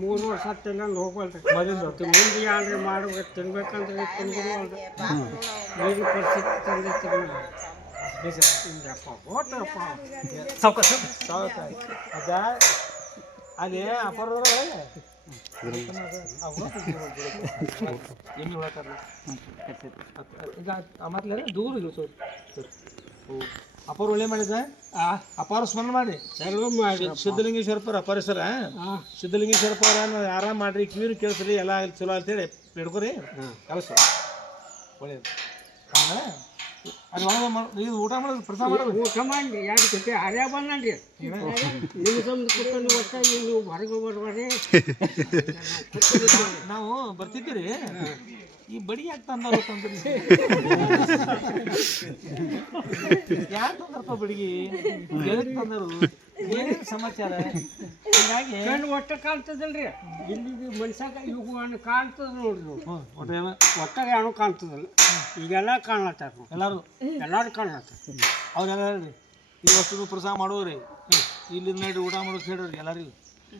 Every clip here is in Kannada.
ಮೂರು ವರ್ಷ ಹತ್ತಿಲ್ಲ ಹೋಗ್ಬಲ್ರಿ ಮುಂದೆ ಯಾನ್ರಿ ಮಾಡ್ಬೇಕು ತಿನ್ಬೇಕಂದ್ರೆ ತಿನ್ಬಿಡುವಲ್ರಿ ಈಗ ಪರಿಸ್ಥಿತಿ ತಂದೆ ಅದ ಅದೇ ಅಪರದ ಎಮ್ಮಿ ಹೊಳತಾರಲ್ಲ ಈಗ ಮತ್ಲ ದೂರ ಇದು ಸರ್ ಅಪರ ಒಳ್ಳೆ ಮಾಡಿದ ಅಪಾರ ಸ್ಮರಣ ಮಾಡಿ. ಚಲೋ ಮಾಡಿ. ಸಿದ್ಧಲಿಂಗೇಶ್ವರಪ್ಪರ ಅಪರಿಸರ ಹಾಂ. ಸಿದ್ಧಲಿಂಗೇಶ್ವರಪ್ಪರ ಆರಾಮ ಮಾಡ್ರಿ ಕಿವಿನ ಕೇಳಿಸ್ರಿ ಎಲ್ಲ ಚಲೋ ಅಂತೇಳಿ ಬೇಡ್ಕೊರಿ ಕಲಸ ಒಳ್ಳೇದು. ಅದು ಇದು ಊಟ ಮಾಡೋದು ಪ್ರಸಾದ ಮಾಡೋದು. ಊಟ ಮಾಡಿ ಎರಡು ಜೊತೆ ಹರ್ಯ ಬಂದ್ರಿ ನೀವು ತಂದು ಕುತ್ಕೊಂಡು ಒಟ್ಟ ನೀವು ಹೊರಗೆ ಬರ್ಬಾರ್ರಿ ನಾವು ಬರ್ತಿದ್ದೀರಿ. ಈ ಬಡಿ ಯಾಕೆ ತಂದಾರ ತಂದ್ರಿ ಯಾಕೆ ತಂದಾರಪ್ಪ ಬಡಿಗೆ? ಎದಕ್ಕೆ ತಂದರು? ಏನೇನು ಸಮಾಚಾರ? ಹೀಗಾಗಿ ಕಣ್ಣು ಒಟ್ಟ ಕಾಣ್ತದಲ್ರಿ. ಇಲ್ಲಿ ಮನ್ಸಾಗ ಇವು ಅಣ್ಣ ಕಾಣ್ತದ ನೋಡ್ರಿ ಒಟ್ಟ ಒಟ್ಟಾಗ ಏನೋ ಕಾಣ್ತದಲ್ಲ. ಈಗೆಲ್ಲ ಕಾಣ್ಲತ್ತಾರ ನೋಡ್ರಿ. ಎಲ್ಲರೂ? ಎಲ್ಲಾರು ಕಾಣ್ಲತ್ತಾರ. ಅವ್ರೆಲ್ಲ ರೀ ಈ ವಸ್ತು ಪ್ರಸಾದ ಮಾಡೋರಿ ಇಲ್ಲಿ ನೋಡಿ ಊಟ ಮಾಡೋದು ಹೇಳ್ರಿ ಎಲ್ಲರಿಗೂ.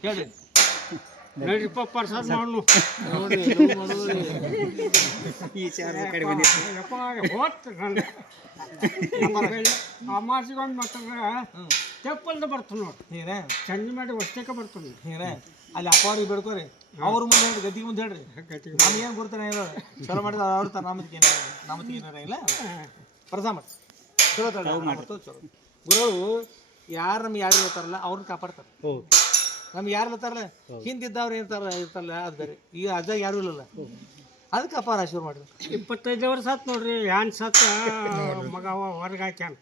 ಹೇಳ್ರಿ ನೋಡ್ರಿಪ್ಪ ಪ್ರಸಾದ ಮಾಡು ಆ ಎಲ್ಲರೂ ಮಾಡೋರಿ ಯಪ್ಪ ಹೋತ್ ಅಮಾಸಿಗೊಂದು ಮಾತಾಡ್ರೆ ತೆಪ್ಪಲ್ದ ಬರ್ತದೆ ನೋಡಿ. ನೀನೇ ಚಂದ ಮಾಡಿ ಒಷ್ಟಕ್ಕೆ ಬರ್ತದೆ ಹೀಗೆ? ಅಲ್ಲಿ ಅಪ್ಪ ಅವ್ರಿಗೆ ಬೇಡ್ಕೋರಿ. ಅವ್ರ ಮುಂದೆ ಹೇಳಿ ಗದ್ದಿಗೆ ಮುಂದೆ ಹೇಳ್ರಿ. ನಾನು ನಮಗೇನು ಗುರ್ತಾನೆ ಇಲ್ಲ ಚಲೋ ಮಾಡಿದ ಅವ್ರ ತರ ನಮ್ಮದಕ್ಕೆ ಏನು ನಮ್ಮದಕ್ಕೆ ಏನಾರ ಇಲ್ಲ? ಪ್ರಸಾದ ಮಾಡಿ ಚಲೋ ತಡ ಮಾಡ್ತೇವೆ ಚಲೋ. ಗುರು ಯಾರು ನಮ್ಗೆ ಯಾರು ಇರ್ತಾರಲ್ಲ ಅವ್ರನ್ನ ಕಾಪಾಡ್ತಾರೆ. ನಮ್ಗೆ ಯಾರು ಇರ್ತಾರಲ್ಲ ಹಿಂದಿದ್ದವ್ರು ಇರ್ತಾರ ಇರ್ತಾರಲ್ಲ ಅದು ಬೇರೆ ಈಗ ಅಜ್ಜ ಯಾರು ಇಲ್ಲಲ್ಲ ಅದಕ್ಕೆ ಅಪಾರ ಶುರು ಮಾಡಿದ್ರು ಇಪ್ಪತ್ತೈದು ವರ್ಷ ಆತ್ ನೋಡ್ರಿ ಯಾನ್ ಸತ್ತ ಮಗ ಹೊರಗೆ ಹಾಕ್ಯಾನ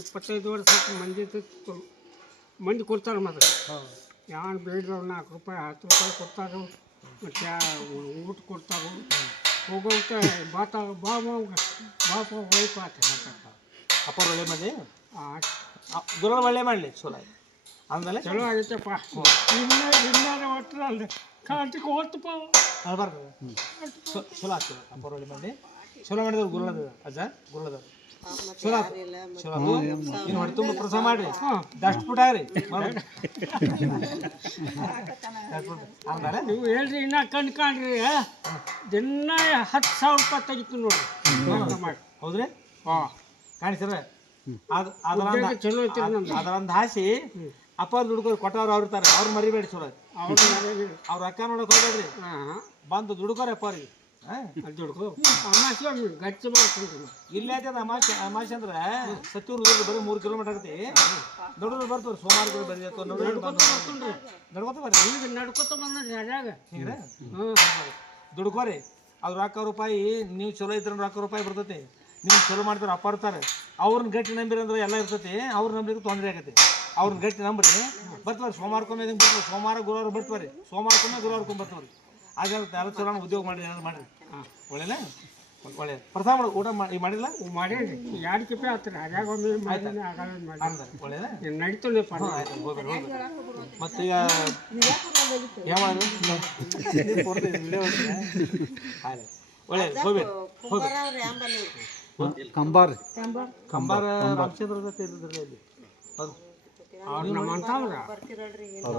ಇಪ್ಪತ್ತೈದು ವರ್ಷ ಆತ್ ಮಂದಿ ಮಂದಿ ಕೊಡ್ತಾರ ಮತ್ತೆ ಯಾನ್ ಬೇಡ್ರವ್ ನಾಲ್ಕು ರೂಪಾಯಿ ಹತ್ತು ರೂಪಾಯಿ ಕೊಡ್ತಾರ ಮತ್ತೆ ಊಟ ಕೊಡ್ತಾರ ಹೋಗೋಕೆ ಬಾತ ಬಾ ಬಾ ಬಾಪ ವೈಫ್ ಆತ ಹೇಳ್ತಾರೆ. ಒಳ್ಳೆ ಮಾಡಿ ಆ, ಗುರುಗಳು ಒಳ್ಳೆ ಮಾಡಲಿ ಚಲೋ ಆಯ್ತು ಆಮೇಲೆ ಚಲೋ ಆಗೈತಪ್ಪ. ಇನ್ನ ಇನ್ನಾರ ಒಟ್ಟರ ಅಲ್ಲಿ ಕಾಂತಿಗೆ ಹೋತಪ್ಪ ಅಲ್ಬಾರ್ದು ಚಲೋ ಆಗ್ತದೆ. ಅಪ್ಪಾರ ಮಾಡಿ. ಚಲೋ ಮಾಡಿದ್ರು ಗುರುಳದ. ಅಜ್ಜ ಗುರುಳದ. ಚಲೋ ಚಲೋ ಇನ್ನು ಹೊಟ್ಟೆ ತುಂಬ ಪ್ರಸ ಮಾಡ್ರಿ. ದಷ್ಟ್ ಪುಟ ರೀ ಆಮೇಲೆ ನೀವು ಹೇಳ್ರಿ ಇನ್ನ ಕಣ್ ಕಾಣ್ರಿ ದಿನ ಹತ್ತು ಸಾವಿರ ರೂಪಾಯಿ ತೆಗಿತು ನೋಡ್ರಿ. ಮಾಡಿ ಹೌದ್ರಿ? ಹಾಂ. ಕಾಣಿಸ್ರ ಅದ್ರ ಅದರ ಚಲೋ ಐತಿ ನಮ್ದು. ಒಂದು ಹಾಸಿ ಅಪ್ಪ ದುಡ್ಕೋ ಕೊಟ್ಟವ್ರು ಅವ್ರ ಇರ್ತಾರೆ. ಅವ್ರು ಮರಿಬೇಡಿ ಚಲೋ ಅವ್ರು ಅವ್ರ ಅಕ್ಕ ನೋಡಕ್ ಹೋಗ್ಬೇಡ್ರಿ. ಬಂದು ದುಡ್ಕೋರಿ ಅಪ್ಪ ಅವ್ರಿಗೆ. ಅದು ದುಡ್ಕೊ. ಅಮಾಸಿ ಗಚ್ಚ ಇಲ್ಲೇ ಐತೆ ಅಮಾಸೆ ಅಮಾಶೆ ಅಂದ್ರೆ ಸತ್ತೂರು ಬರೀ ಮೂರು ಕಿಲೋಮೀಟರ್ ಆಗತಿ ನೋಡಿದ್ರೆ ಬರ್ತವ್ರಿ ಸೋಮವಾರ ಬರೀ ಅಥವಾ ನೋಡಿದ್ರೆ ಬಂದು ನಡ್ಕೊತ ಬರ್ರಿ. ಈಗ ನಡ್ಕೊತ ಹಿಂಗ್ರೆ? ಹ್ಞೂ ದುಡ್ಕೋರಿ. ಅದ್ರ ರೊಕ್ಕ ರೂಪಾಯಿ ನೀವು ಚಲೋ ಇದ್ರ ರೊಕ್ಕ ರೂಪಾಯಿ ಬರ್ತೈತಿ. ನೀವು ಚಲೋ ಮಾಡ್ತಾರೆ ಅಪ್ಪ ಇರ್ತಾರೆ. ಅವ್ರನ್ನ ಗಟ್ಟಿ ನಂಬಿರಿ ಅಂದ್ರೆ ಎಲ್ಲ ಇರ್ತೈತಿ. ಅವ್ರ ನಂಬಿಕೆ ತೊಂದರೆ ಆಗತ್ತೆ ಅವ್ರನ್ನ ಗಟ್ಟಿ ನಂಬ್ರಿ. ಬರ್ತಾರೆ ಸೋಮವಾರಕ್ಕೊಮ್ಮೆ ಹಿಂಗೆ ಬರ್ತಾರೆ ಸೋಮವಾರ ಗುರುವಾರ ಬರ್ತಾರೆ ಸೋಮವಾರಕ್ಕೊಮ್ಮೆ ಗುರುವಾರಕ್ಕೊಮ್ಮೆ ಬರ್ತಾರೆ ಆಗ ಎಲ್ಲ ಚಲೋ ಉದ್ಯೋಗ ಮಾಡಿ ಏನಾದ್ರು ಮಾಡ್ರಿ. ಹಾಂ ಒಳ್ಳೆಯಲ್ಲ ಒಳ್ಳೆ ಪ್ರಸಾದ ಮಾಡು ಊಟ ಮಾಡಿ ಮಾಡಿಲ್ಲ ಮಾಡಿ ಎರಡು ಕಿಪಿ ಆಗ್ತಾರೆ ಹರ್ಯಾಗ ಒಂದು ಹೋಗ್ಬೇಡಿ ಹೋಗ್ಬೇಡಿ ಮತ್ತೀಗ ಏನು ಮಾಡೋದು? ವಿಡಿಯೋ ಆಯ್ತು ಒಳ್ಳೆ ಹೋಗ್ಬೇಡಿ ಕಂಬಾರ್ ಕಂಬಾರ? ರಾಮಚಂದ್ರ ಜೊತೆ ಇದ್ದಿದ್ರಲ್ಲ ಇಲ್ಲಿ ಹೌದು ಅವ್ರು ನಮ್ಮ ಅಂತವ್ರ ಅವ್ರ